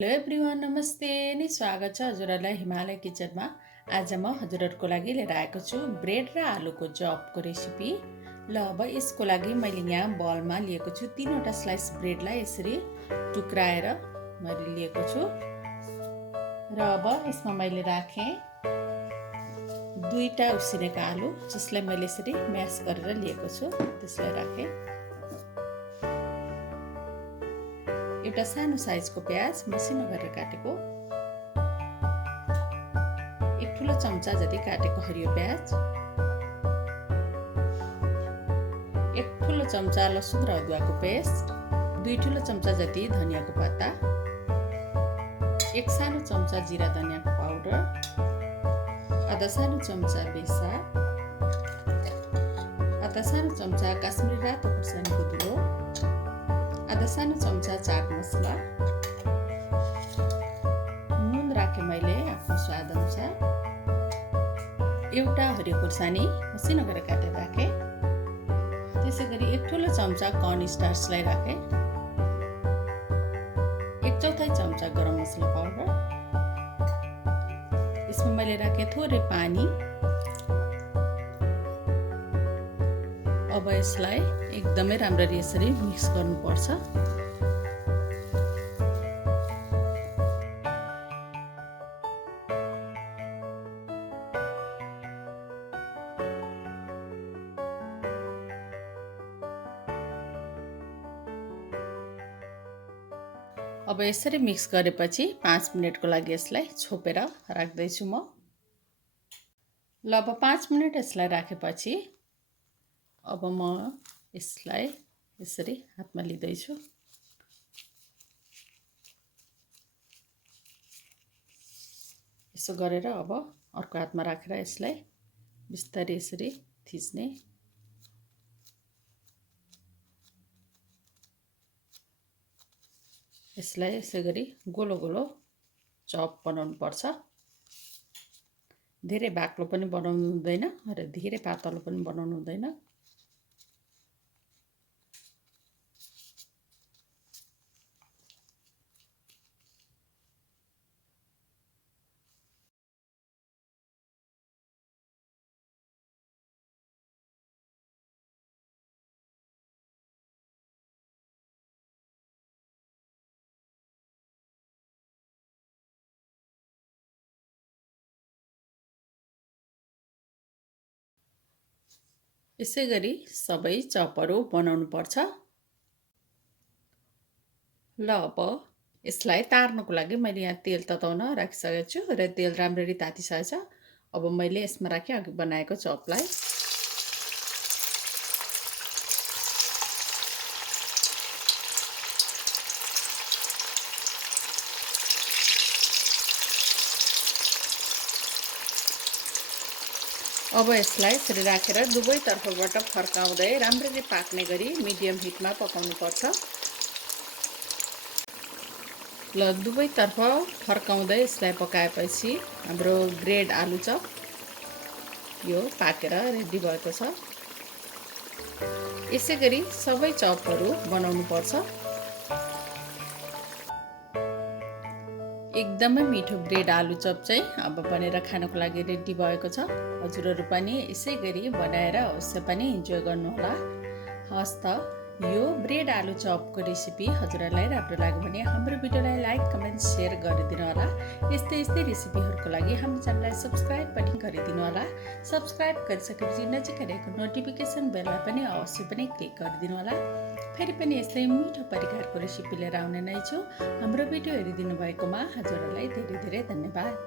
Hello everyone, नमस्ते नि स्वागत छ हजुरहरूलाई हिमालय किचनमा। आज म हजुरहरूको लागि लिएर आएको छु ब्रेड र आलुको चपको रेसिपी। ल अब यसको लागि मैले यहाँ बलमा लिएको छु 3वटा स्लाइस ब्रेडलाई यसरी टुक्राएर मैले लिएको छु। र अब यसमा मैले राखेँ 2टा उसिनेका आलु जसलाई मैले यसरी म्यास गरेर लिएको छु, त्यसलाई राखेँ। एउटा सानो साइजको प्याज मसिनो गरेर काटेको, एक ठुलो चम्चा जति काटेको हरियो प्याज, एक ठुलो चम्चा लसुन र अदुवाको पेस्ट, 2 ठुलो चम्चा जति धनियाको पत्ता, एक सानो चम्चा जिरा धनियाको पाउडर, आधा सानो चम्चा बेसार, आधा सानो चम्चा काश्मिरी रातो खुर्सानीको धुलो, आधा सानो चम्चा चाट मसला, नुन राखेँ मैले आफ्नो स्वाद अनुसार, एउटा हरियो खुर्सानी मसिनो गरेर काटेर राखेँ। त्यसै गरी एक ठुलो चम्चा कर्न स्टार्चलाई राखेँ, 1/4 चम्चा गरम मसला पाउडर, यसमा मैले राखेँ थोरै पानी। अब यसलाई एकदमै राम्ररी यसरी मिक्स गर्नुपर्छ। अब यसरी मिक्स गरेपछि 5 मिनेटको लागि यसलाई छोपेर राख्दैछु म। ल अब 5 मिनेट यसलाई राखेपछि अब म यसलाई यसरी हातमा लिँदैछु। यसो गरेर अब अर्को हातमा राखेर यसलाई बिस्तारै यसरी थिच्ने। यसलाई यसै गरी गोलो गोलो चप बनाउनु पर्छ। धेरै बाक्लो पनि बनाउनु हुँदैन र धेरै पातलो पनि बनाउनु हुँदैन। यसै गरी सबै चपहरू बनाउनु पर्छ। ल अब यसलाई तार्नको लागि मैले यहाँ तेल तताउन राखिसकेको छु र तेल राम्ररी तातिसकेको छ। अब मैले यसमा राखेँ अघि बनाएको चपलाई। अब यसलाई यसरी राखेर दुवैतर्फबाट फर्काउँदै राम्ररी पाक्ने गरी मिडियम हिटमा पकाउनुपर्छ। ल दुवैतर्फ फर्काउँदै यसलाई पकाएपछि हाम्रो ब्रेड आलु चप यो पाकेर रेडी भएको छ। यसै गरी सबै चपहरू बनाउनु पर्छ। एकदमै मिठो ब्रेड आलु चप चाहिँ अब बनेर खानको लागि रेडी भएको छ। हजुरहरू पनि यसै गरी बनाएर अवश्य पनि इन्जोय गर्नुहोला। हस् त यो ब्रेड आलु चपको रेसिपी हजुरहरूलाई राम्रो लाग्यो भने हाम्रो भिडियोलाई लाइक, कमेन्ट, सेयर गरिदिनु होला। यस्तै रेसिपीहरूको लागि हाम्रो च्यानललाई सब्सक्राइब पनि गरिदिनु होला। सब्सक्राइब गरिसकेपछि नजिकै रहेको नोटिफिकेसन बेललाई पनि अवश्य पनि क्लिक गरिदिनु होला। फेरि पनि यस्तै मिठो परिकारको रेसिपी लिएर आउने नै छु। हाम्रो भिडियो हेरिदिनु भएकोमा हजुरहरूलाई धेरै धेरै धन्यवाद।